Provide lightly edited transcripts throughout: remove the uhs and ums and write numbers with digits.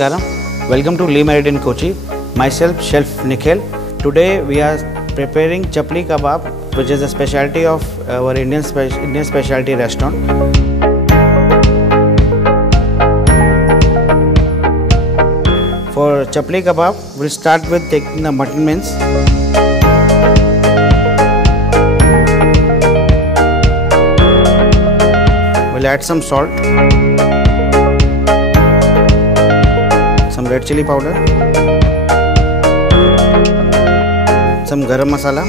Namaskaram. Welcome to Meridian Kochi. Myself, Chef Nikhil. Today we are preparing Chapli Kebab, which is a specialty of our Indian specialty restaurant. For Chapli Kebab, we'll start with taking the mutton mince. We'll add some salt, some red chili powder, some garam masala.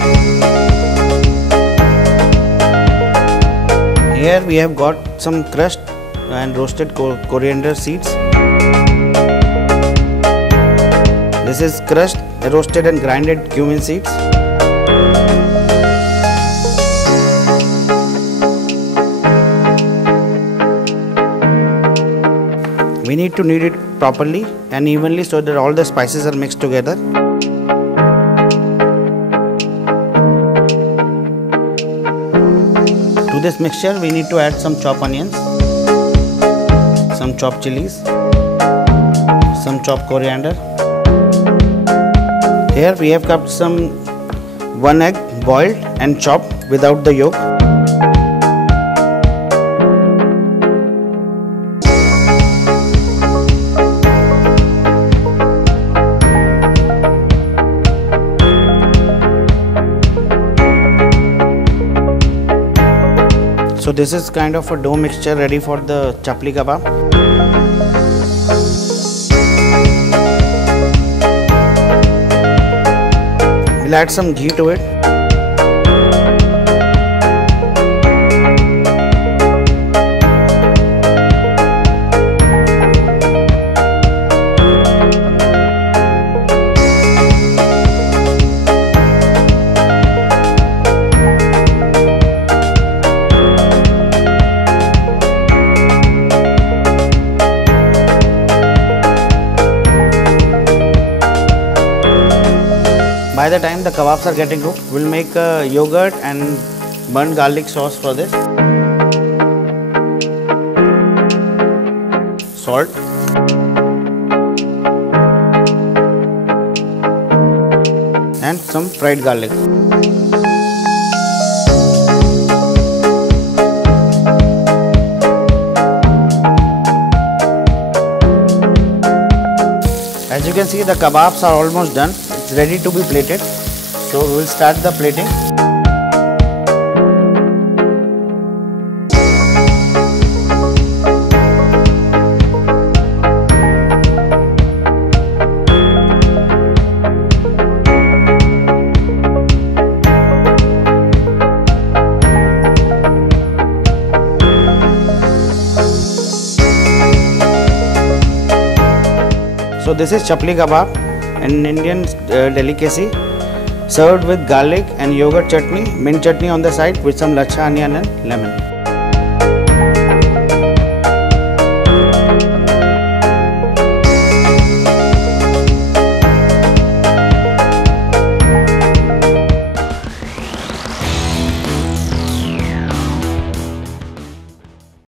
Here we have got some crushed and roasted coriander seeds. This is crushed, roasted and grinded cumin seeds. We need to knead it properly and evenly so that all the spices are mixed together. To this mixture, we need to add some chopped onions, some chopped chilies, some chopped coriander. Here we have kept one egg boiled and chopped without the yolk. So this is kind of a dough mixture ready for the Chapli Kebab. We'll add some ghee to it. By the time the kebabs are getting cooked, we'll make yogurt and burnt garlic sauce for this. Salt. And some fried garlic. As you can see, the kebabs are almost done. It's ready to be plated. So we will start the plating. So this is Chapli Kebab, an Indian delicacy, served with garlic and yogurt chutney, mint chutney on the side with some lachha onion and lemon.